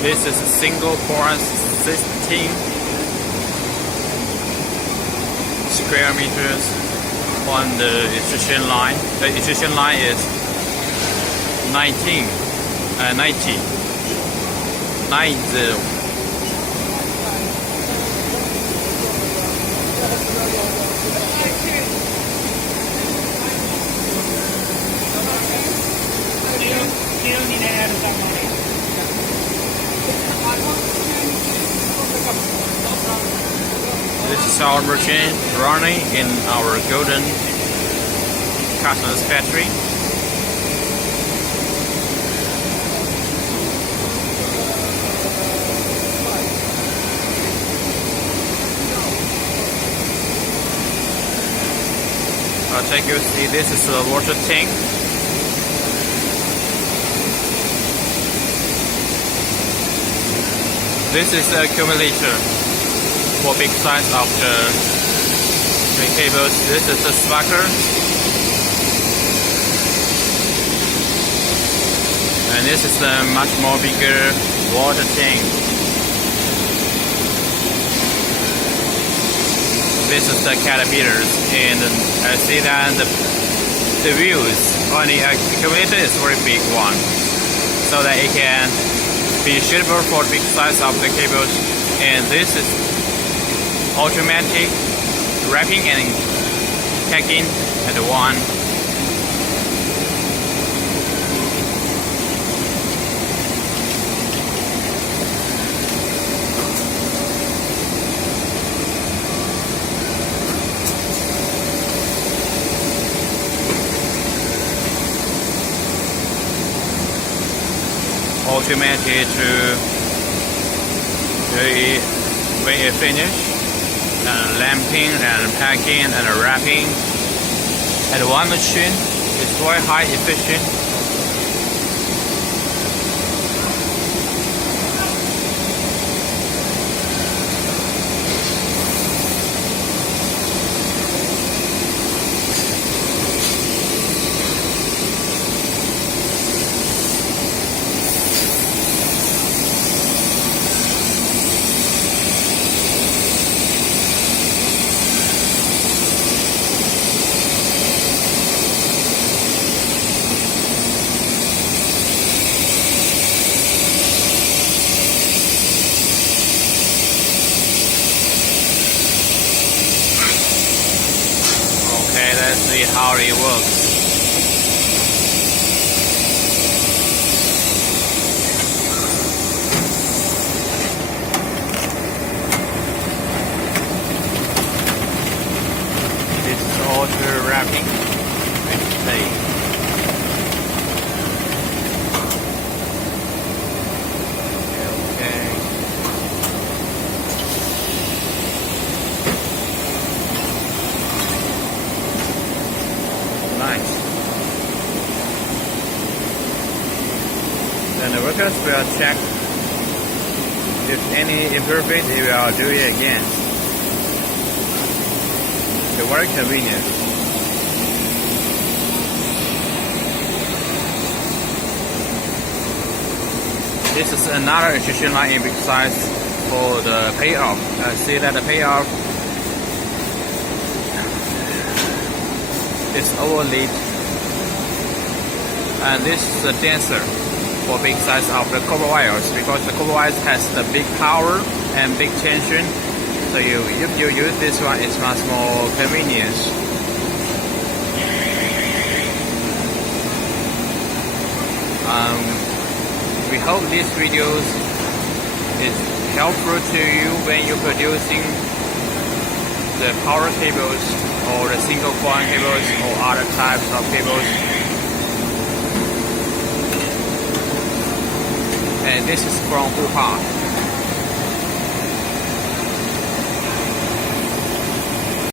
This is a single port 16 square meters on the extrusion line. The extrusion line is 90. 90. This is our machine running in our golden customer's factory. I'll take you to see this is the water tank. This is the accumulator for big size of the cables. This is the sparker, and this is the much more bigger water tank. This is the caterpillars, and I see that the wheels on the accumulator is very big one, so that it can be suitable for big size of the cables. And this is automatic wrapping and packing at one. Automatic to when you finish, and lamping and packing and wrapping at one machine. It's very high efficient. Let's see how it works. This is auto wrapping. Let's see. Nice. Then the workers will check if any imperfect, they will do it again. It's very convenient. This is another extrusion line in big size for the payoff. See that the payoff is overlaid, and this is a denser for big size of the copper wires, because the copper wires has the big power and big tension. So if you use this one, it's much more convenient. We hope this video is helpful to you when you're producing the power cables or the single coil cables or other types of cables. And this is from Wuhan.